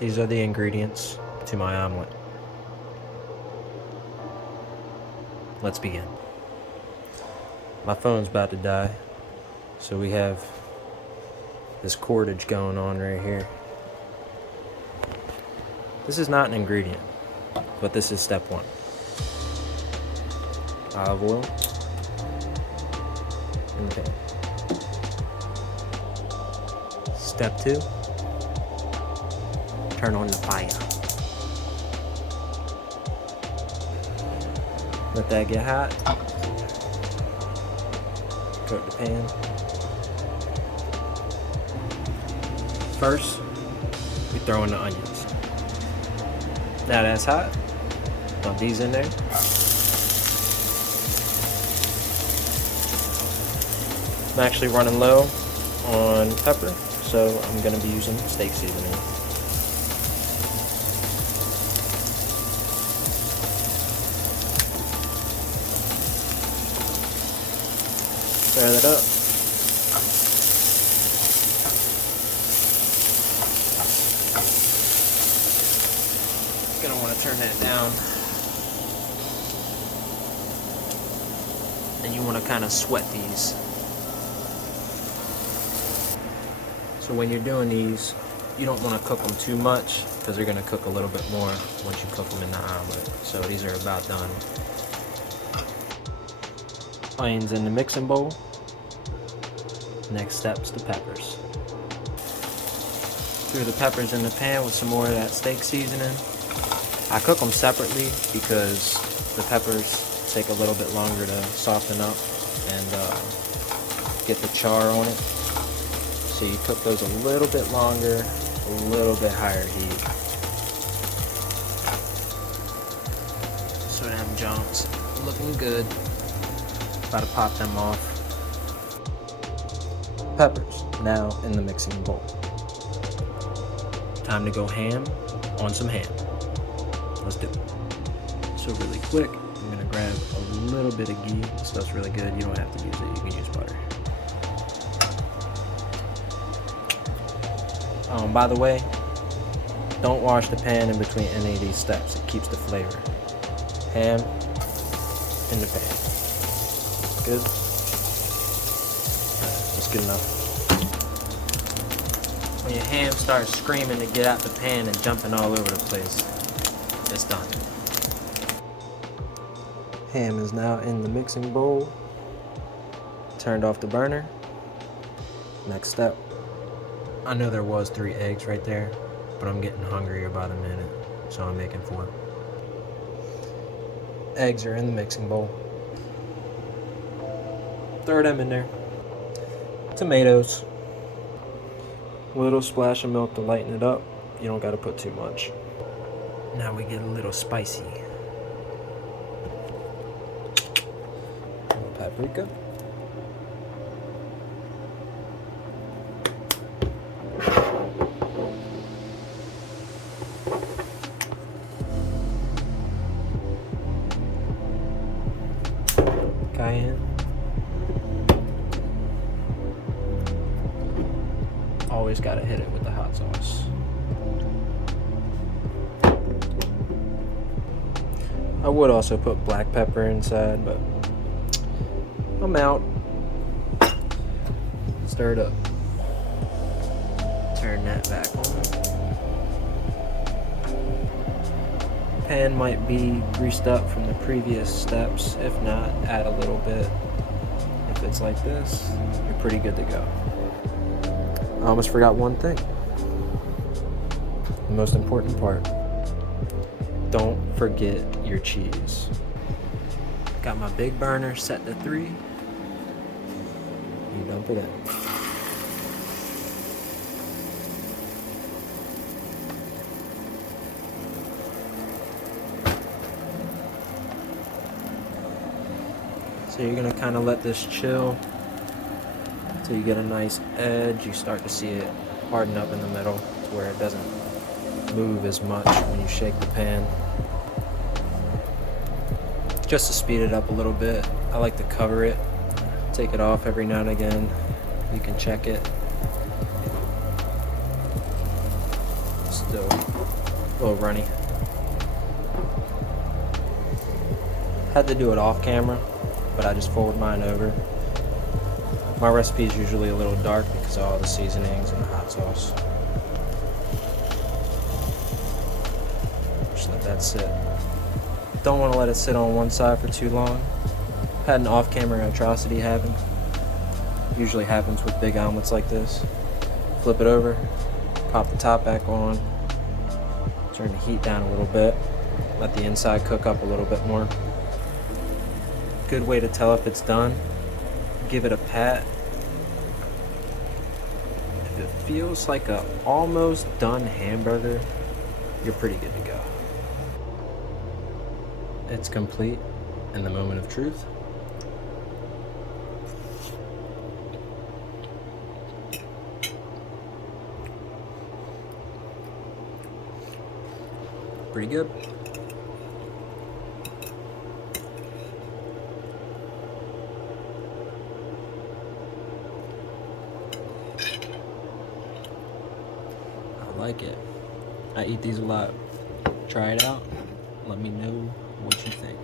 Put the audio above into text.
These are the ingredients to my omelet. Let's begin. My phone's about to die, so we have this cordage going on right here. This is not an ingredient, but this is step one. Olive oil in the pan. Step two, turn on the fire. Let that get hot. Coat the pan. First, we throw in the onions. Now that's hot. Dump these in there. I'm actually running low on pepper, so I'm going to be using steak seasoning. Stir that up. You're gonna want to turn that down. And you want to kind of sweat these. So when you're doing these, you don't want to cook them too much because they're going to cook a little bit more once you cook them in the omelet. So these are about done. Onions in the mixing bowl. Next step's the peppers. Threw the peppers in the pan with some more of that steak seasoning. I cook them separately because the peppers take a little bit longer to soften up and get the char on it. So you cook those a little bit longer, a little bit higher heat. So them Jones looking good. About to pop them off. Peppers now in the mixing bowl. Time to go ham on some ham. Let's do it. So really quick, I'm gonna grab a little bit of ghee. This stuff's really good. You don't have to use it. You can use butter. By the way, don't wash the pan in between any of these steps. It keeps the flavor. Ham in the pan. Good? That's good enough. When your ham starts screaming to get out the pan and jumping all over the place, it's done. Ham is now in the mixing bowl. Turned off the burner. Next step. I know there was 3 eggs right there, but I'm getting hungrier by the minute, so I'm making 4. Eggs are in the mixing bowl. Throw them in there. Tomatoes. Little splash of milk to lighten it up. You don't got to put too much. Now we get a little spicy. Paprika. Cayenne. Always gotta hit it with the hot sauce. I would also put black pepper inside, but I'm out. Stir it up. Turn that back on. Pan might be greased up from the previous steps. If not, add a little bit. If it's like this, you're pretty good to go. I almost forgot one thing. The most important part. Don't forget your cheese. Got my big burner set to 3. You dump it in. So you're gonna kind of let this chill until you get a nice edge. You start to see it harden up in the middle to where it doesn't move as much when you shake the pan. Just to speed it up a little bit, I like to cover it, take it off every now and again. You can check it. Still a little runny. Had to do it off camera, but I just fold mine over. My recipe is usually a little dark because of all the seasonings and the hot sauce. Just let that sit. Don't want to let it sit on one side for too long. Had an off-camera atrocity happen. Usually happens with big omelets like this. Flip it over, pop the top back on, turn the heat down a little bit, let the inside cook up a little bit more. Good way to tell if it's done, give it a pat. If it feels like a almost done hamburger, you're pretty good to go. It's complete in the moment of truth. Pretty good. I like it. I eat these a lot. Try it out. Let me know what you think.